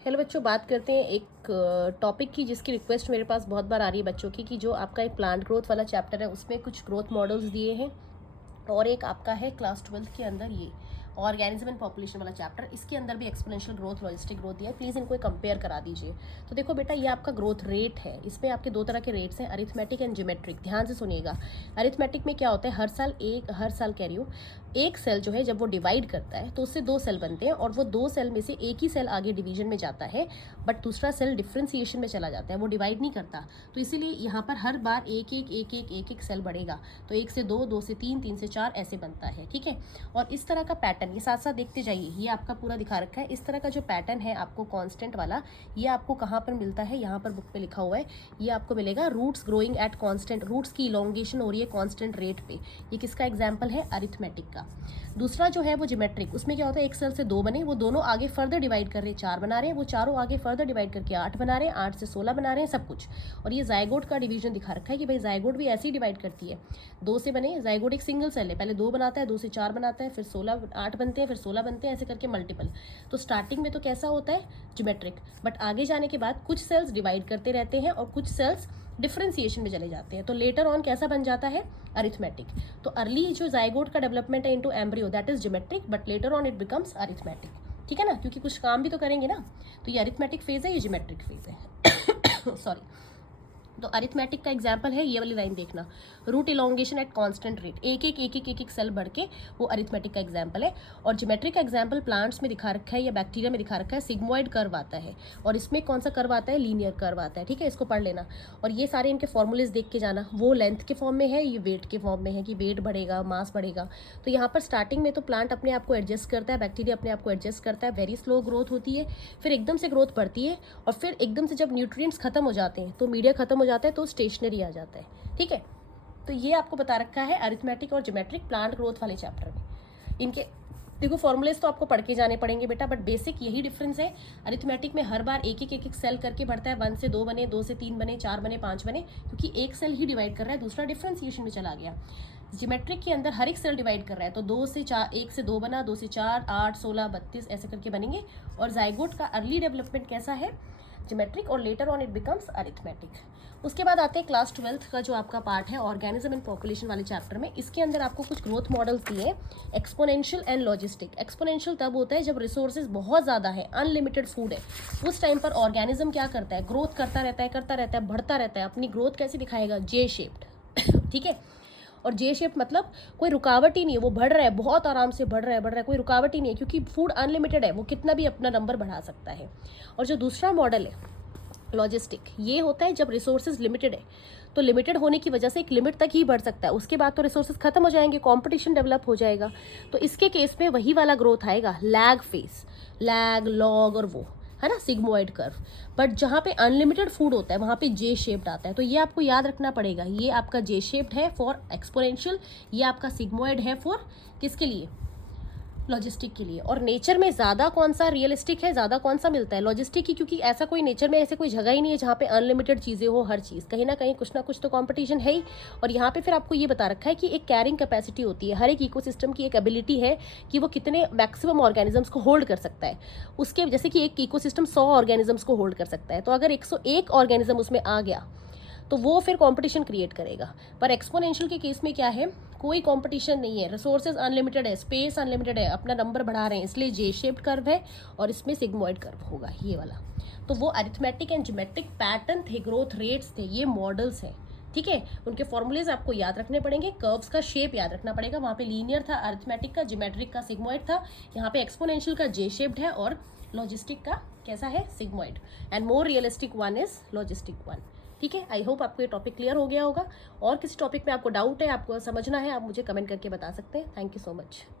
Hello बच्चों, बात करते हैं एक टॉपिक की जिसकी रिक्वेस्ट मेरे पास बहुत बार आ रही है बच्चों की, कि जो आपका एक प्लांट ग्रोथ वाला चैप्टर है उसमें कुछ ग्रोथ मॉडल्स दिए हैं, और एक आपका है क्लास 12 के अंदर ये ऑर्गेनिज्म एंड पॉपुलेशन वाला चैप्टर, इसके अंदर भी एक्सपोनेंशियल ग्रोथ, लॉजिस्टिक ग्रोथ दिया है। प्लीज़ इनको कंपेयर करा दीजिए। तो देखो बेटा, ये आपका ग्रोथ रेट है, इसमें आपके दो तरह के रेट्स हैं, अरिथमेटिक एंड ज्योमेट्रिक। ध्यान से सुनिएगा। अरिथमेटिक में क्या होता है, हर साल कह रही हूँ, एक सेल जो है जब वो डिवाइड करता है तो उससे दो सेल बनते हैं, और वो दो सेल में से एक ही सेल आगे डिवीजन में जाता है, बट दूसरा सेल डिफ्रेंसिएशन में चला जाता है, वो डिवाइड नहीं करता। तो इसीलिए यहाँ पर हर बार एक एक सेल बढ़ेगा। तो एक से दो, दो से तीन, तीन से चार, ऐसे बनता है। ठीक है। और इस तरह का पैटर्न ये साथ साथ देखते जाइए, ये आपका पूरा दिखा रखा है। इस तरह का जो पैटर्न है आपको कांस्टेंट वाला, ये आपको कहाँ पर मिलता है, यहाँ पर बुक पे लिखा हुआ है। ये आपको मिलेगा roots growing at constant, roots की इलोंगेशन हो रही है कांस्टेंट रेट पे। ये किसका एग्जांपल है, अरिथमेटिक का। दूसरा जो है वो ज्योमेट्रिक, उसमें क्या होता है, एक सेल से दो बने, वो दोनों आगे फर्दर डिवाइड कर रहे हैं, चार बना रहे हैं, वो चारों आगे फर्दर डिवाइड करके आठ बना रहे हैं, 8 से 16 बना रहे हैं, सब कुछ। और ये जाइगोट का डिवीजन दिखा रखा है कि भाई जाइगोट भी ऐसे ही डिवाइड करती है, दो से बने। जाइगोट एक सिंगल सेल है, पहले दो बनाता है, दो से चार बनाता है, फिर 16 8 बनते हैं, फिर 16 बनते हैं, ऐसे करके मल्टीपल। तो स्टार्टिंग में तो कैसा होता है, ज्योमेट्रिक, बट आगे जाने के बाद कुछ सेल्स डिवाइड करते रहते हैं और कुछ सेल्स डिफ्रेंसिएशन में चले जाते हैं, तो लेटर ऑन कैसा बन जाता है, अरिथमेटिक। तो अर्ली जो जाइगोट का डेवलपमेंट है into embryo, that is geometric, but later on it becomes arithmetic. ठीक है ना, क्योंकि कुछ काम भी तो करेंगे ना। तो ये अरिथमेटिक फेज है, ये ज्योमेट्रिक फेज है। सॉरी। तो अरिथमेटिक का एग्जाम्पल है, ये वाली लाइन देखना, root elongation at constant rate, एक एक सेल बढ़ के, वो अरिथमेटिक का एग्जाम्पल है। और ज्योमेट्रिक का एग्जाम्पल प्लांट्स में दिखा रखा है या बैक्टीरिया में दिखा रखा है, सिग्मोइड कर्व आता है, और इसमें कौन सा कर्व आता है, लीनियर कर्व आता है। ठीक है, इसको पढ़ लेना। और ये सारे इनके फॉर्मूलेज देख के जाना, वो लेंथ के फॉर्म में है, ये वेट के फॉर्म में है, कि वेट बढ़ेगा, मास बढ़ेगा। तो यहाँ पर स्टार्टिंग में तो प्लांट अपने आप को एडजस्ट करता है, बैक्टीरिया अपने आप को एडजस्ट करता है, वेरी स्लो ग्रोथ होती है, फिर एकदम से ग्रोथ बढ़ती है, और फिर एकदम से जब न्यूट्रिएंट्स खत्म हो जाते हैं, तो मीडिया खत्म हो जाता है, तो स्टेशनरी आ जाता है। ठीक है। तो ये आपको बता रखा है अरिथमेटिक और ज्योमेट्रिक प्लांट ग्रोथ वाले चैप्टर में। इनके देखो फॉर्मूलेज तो आपको पढ़ के जाने पड़ेंगे बेटा, बट बेसिक यही डिफरेंस है। अरिथमेटिक में हर बार एक एक सेल करके बढ़ता है, 1 से 2 बने, 2 से 3 बने, 4 बने, 5 बने, क्योंकि एक सेल ही डिवाइड कर रहा है, दूसरा डिफ्रेंसिएशन में चला गया। ज्योमेट्रिक के अंदर हर एक सेल डिवाइड कर रहा है, तो 2 से 4, 1 से 2 बना, 2 से 4, 8, 16, 32, ऐसे करके बनेंगे। और जाइगोट का अर्ली डेवलपमेंट कैसा है, ज्योमेट्रिक, और later on it becomes arithmetic. उसके बाद आते हैं क्लास 12 का जो आपका पार्ट है ऑर्गेनिज्म एंड पॉपुलेशन वाले चैप्टर में। इसके अंदर आपको कुछ ग्रोथ मॉडल्स दिए, एक्सपोनेंशियल एंड लॉजिस्टिक। एक्सपोनेंशियल तब होता है जब रिसोर्सेज बहुत ज़्यादा है, अनलिमिटेड फूड है, उस टाइम पर ऑर्गेनिज्म क्या करता है, ग्रोथ करता रहता है, बढ़ता रहता है। अपनी ग्रोथ कैसे दिखाएगा, जे शेप्ड। ठीक है। और जे शेप मतलब कोई रुकावट ही नहीं है, वो बढ़ रहा है, बहुत आराम से बढ़ रहा है, कोई रुकावट ही नहीं है, क्योंकि फूड अनलिमिटेड है, वो कितना भी अपना नंबर बढ़ा सकता है। और जो दूसरा मॉडल है लॉजिस्टिक, ये होता है जब रिसोर्सेज लिमिटेड है, तो लिमिटेड होने की वजह से एक लिमिट तक ही बढ़ सकता है, उसके बाद तो रिसोर्सेज खत्म हो जाएंगे, कंपटीशन डेवलप हो जाएगा। तो इसके केस में वही वाला ग्रोथ आएगा, लैग फेस, लैग, लॉग, और वो है ना, सिग्मोइड कर्व। बट जहाँ पे अनलिमिटेड फूड होता है वहाँ पे जे शेप्ड आता है। तो ये आपको याद रखना पड़ेगा, ये आपका जे शेप्ड है फॉर एक्सपोनेंशियल, ये आपका सिग्मोइड है फॉर किसके लिए, लॉजिस्टिक के लिए। और नेचर में ज़्यादा कौन सा रियलिस्टिक है, ज़्यादा कौन सा मिलता है, लॉजिस्टिक ही, क्योंकि ऐसा कोई नेचर में ऐसे कोई जगह ही नहीं है जहाँ पे अनलिमिटेड चीज़ें हो, हर चीज़ कहीं ना कहीं कुछ ना कुछ तो कंपटीशन है ही। और यहाँ पे फिर आपको ये बता रखा है कि एक कैरिंग कैपेसिटी होती है, हर एक इकोसिस्टम की एक एबिलिटी है कि वो कितने मैक्सिमम ऑर्गेनिजम्स को होल्ड कर सकता है। उसके जैसे कि एक इकोसिस्टम 100 ऑर्गेनिजम्स को होल्ड कर सकता है, तो अगर 101 ऑर्गेनिज्म उसमें आ गया तो वो फिर कंपटीशन क्रिएट करेगा। पर एक्सपोनेंशियल के केस में क्या है, कोई कंपटीशन नहीं है, रिसोर्सेज अनलिमिटेड है, स्पेस अनलिमिटेड है, अपना नंबर बढ़ा रहे हैं, इसलिए जे शेप्ड कर्व है, और इसमें सिग्मोइड कर्व होगा, ये वाला। तो वो अरिथमेटिक एंड ज्योमेट्रिक पैटर्न थे, ग्रोथ रेट्स थे, ये मॉडल्स हैं। ठीक है, उनके फॉर्मूलेज आपको याद रखने पड़ेंगे, कर्व्स का शेप याद रखना पड़ेगा। वहाँ पे लीनियर था अरिथमेटिक का, ज्योमेट्रिक का सिग्मोइड था, यहाँ पे एक्सपोनेंशियल का जे शेप्ड है, और लॉजिस्टिक का कैसा है, sigmoid. And more realistic one is logistic one. ठीक है, आई होप आपको ये टॉपिक क्लियर हो गया होगा। और किसी टॉपिक में आपको डाउट है, आपको समझना है, आप मुझे कमेंट करके बता सकते हैं। Thank you so much.